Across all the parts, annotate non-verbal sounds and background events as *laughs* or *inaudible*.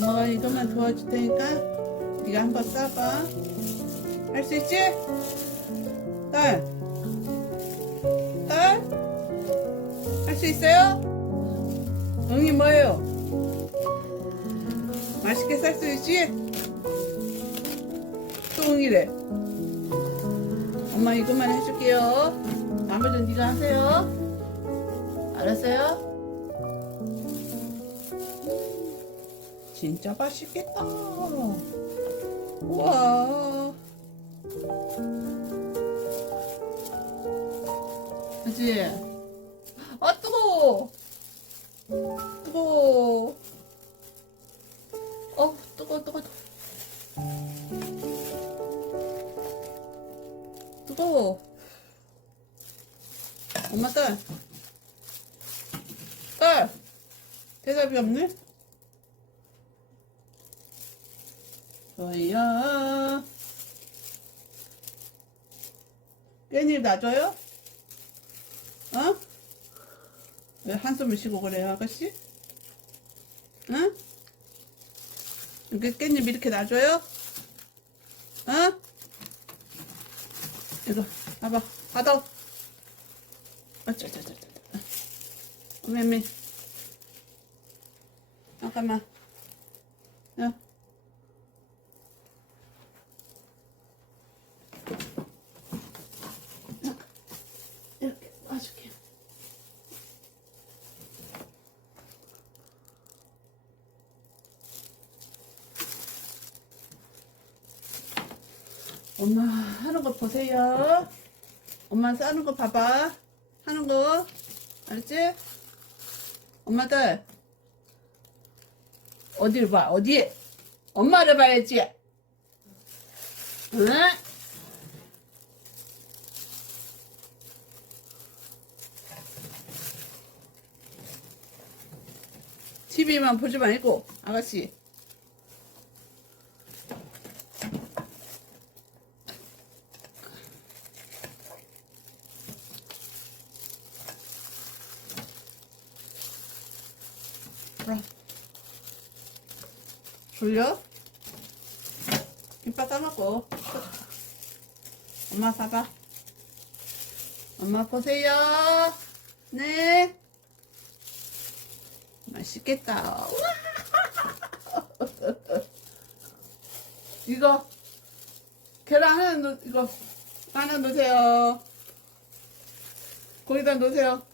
엄마가 이것만 도와줄 테니까 네가 한번 싸봐. 할 수 있지? 딸. 딸? 할 수 있어요? 응이 뭐예요? 맛있게 쌀 수 있지? 또 응이래. 엄마 이것만 해줄게요. 나머지는 네가 하세요. 알았어요? 진짜 맛있겠다. 우와. 그지? 아, 뜨거워. 뜨거워. 어, 뜨거워, 뜨거워. 뜨거워. 엄마 딸. 딸. 대답이 없네? 저희야. 깻잎 놔줘요? 어? 왜 한숨을 쉬고 그래요, 아가씨? 응? 이렇게 깻잎 이렇게 놔줘요? 어? 이거, 봐봐, 받아. 어쩌저쩌저. 어메메. 잠깐만. 야. 이렇게 놔줄게. 엄마 하는 거 보세요. 엄마 싸는 거 봐봐. 하는 거. 알았지? 엄마들. 어디를 봐? 어디? 엄마를 봐야지. 응? TV만 보지 말고, 아가씨. 그럼. 졸려? 김밥 싸먹고. 엄마 사봐. 엄마 보세요. 네. 맛있겠다. *laughs* 이거 계란 하나 넣 이거 하나 넣으세요. 거기다 넣으세요.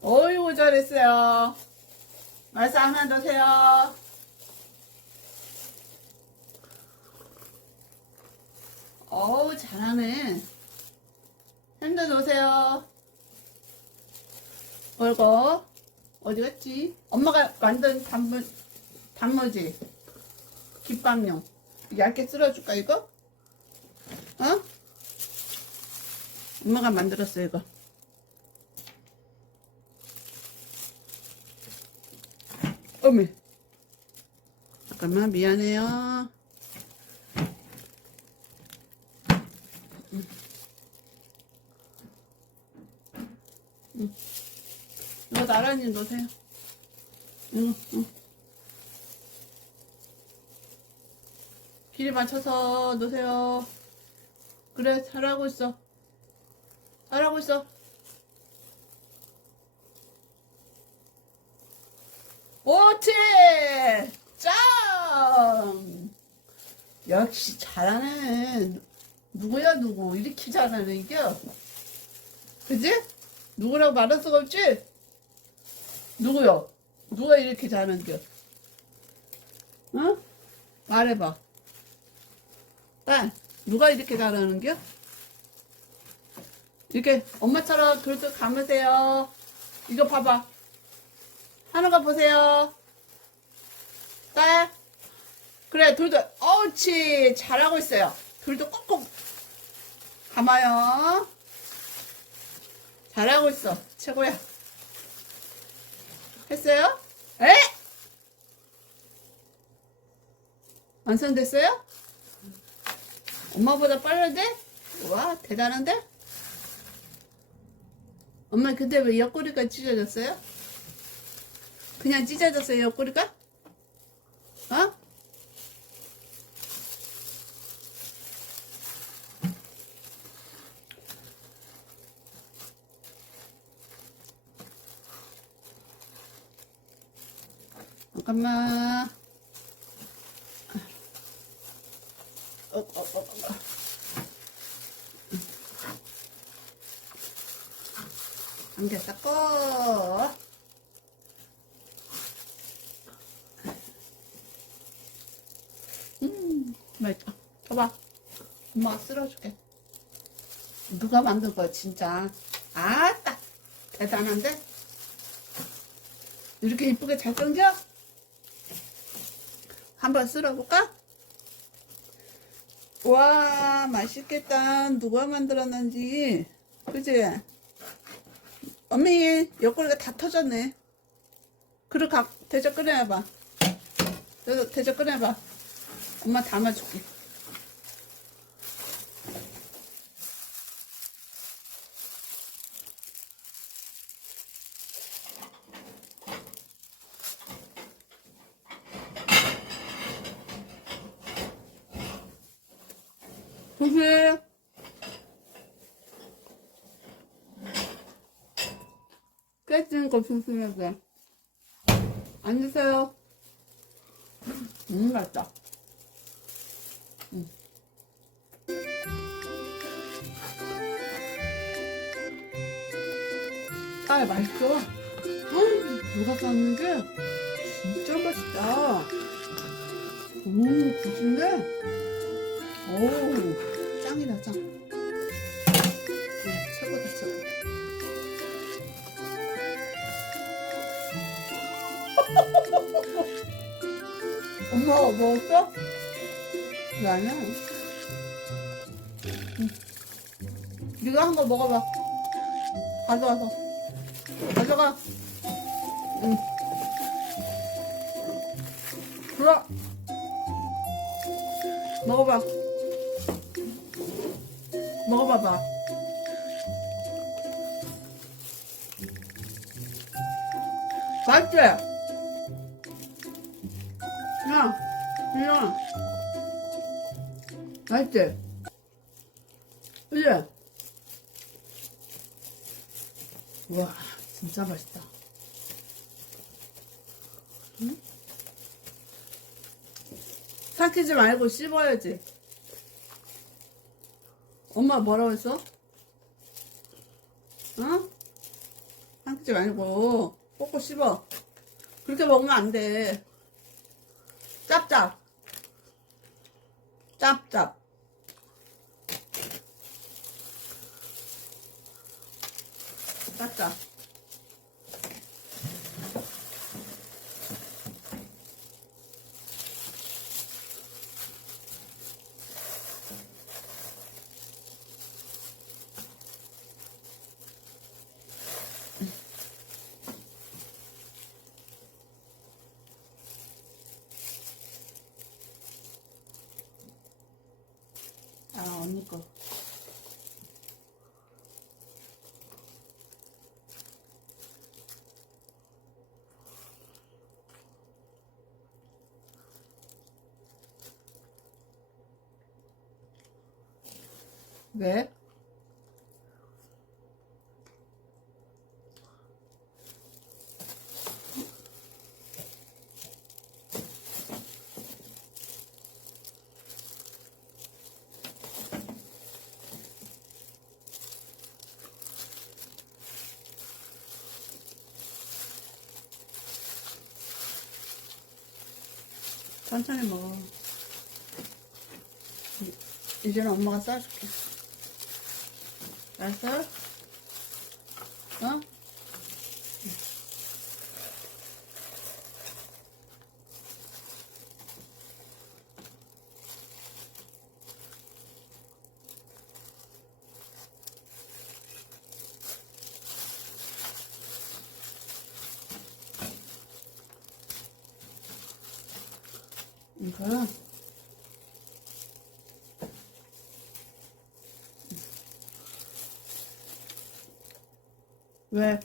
어이구 잘했어요. 말사 하나 넣으세요. 어우 잘하네. 핸드 넣으세요. 얼거 어디 갔지? 엄마가 만든 단무 단무지 김밥용 얇게 쓸어줄까 이거? 어? 엄마가 만들었어 이거. 어메. 잠깐만 미안해요. 음. 음. 이거 나란히 놓으세요. 응, 응. 길이 맞춰서 놓으세요. 그래, 잘하고 있어. 잘하고 있어. 오치! 짱! 역시 잘하네. 누구야, 누구? 이렇게 잘하네, 이게. 그지? 누구라고 말할 수가 없지? 누구요? 누가 이렇게 잘하는겨? 응? 말해봐. 딸, 누가 이렇게 잘하는겨? 이렇게 엄마처럼 돌돌 감으세요. 이거 봐봐. 하는 거 보세요. 딸. 그래, 돌돌. 어우치. 잘하고 있어요. 돌돌 꼭꼭 감아요. 잘하고 있어. 최고야. 했어요? 에? 완성됐어요? 엄마보다 빠른데? 와, 대단한데? 엄마 근데 왜 옆구리가 찢어졌어요? 그냥 찢어졌어요 옆구리가? 어? 잠깐만. 어, 어, 어, 어. 안개 닦고. 음, 맛있다. 봐봐. 엄마가 쓸어줄게. 누가 만든 거야, 진짜. 아따! 대단한데? 이렇게 이쁘게 잘 끊겨? 한번 쓸어볼까? 와, 맛있겠다. 누가 만들었는지. 그지? 어머니, 옆구리가 다 터졌네. 그릇 가, 대접. 너 대접 꺼내봐. 엄마 담아줄게. 조심. 깨지는 거 조심해야 돼. 앉으세요. 음, 맛있다. 아, 맛있어. 헉, 누가 쌌는지 진짜 맛있다. 음, 굳은데? 오, 짱이다, 짱. 음, 최고다, 최고. *laughs* 엄마 먹었어? 나는 응. 네가 한 거 먹어봐 가져와서 가져가 응. 들어 먹어봐 먹어봐봐 맛있지? 야, 야. 맛있지? 그지? 우와, 진짜 맛있다. 응? 삭히지 말고 씹어야지. 엄마 뭐라고 했어? 어? 삭히지 말고 꼭꼭 씹어. 그렇게 먹으면 안 돼. 짭짭. 짭짭. 짭짭. 아, 언니 거. 왜? 천천히 먹어. 이- 이제는 엄마가 싸줄게. 알았어? 어? 이거는 왜?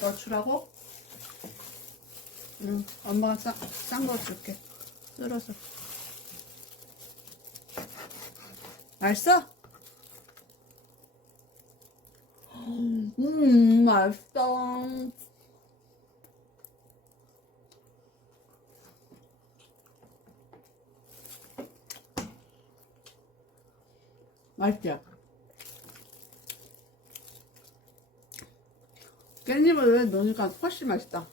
너 주라고? 응, 엄마가 싼거 줄게. 썰어서. 맛있어? 음, 맛있어. 맛있죠? 깻잎을 왜 넣으니까 훨씬 맛있다.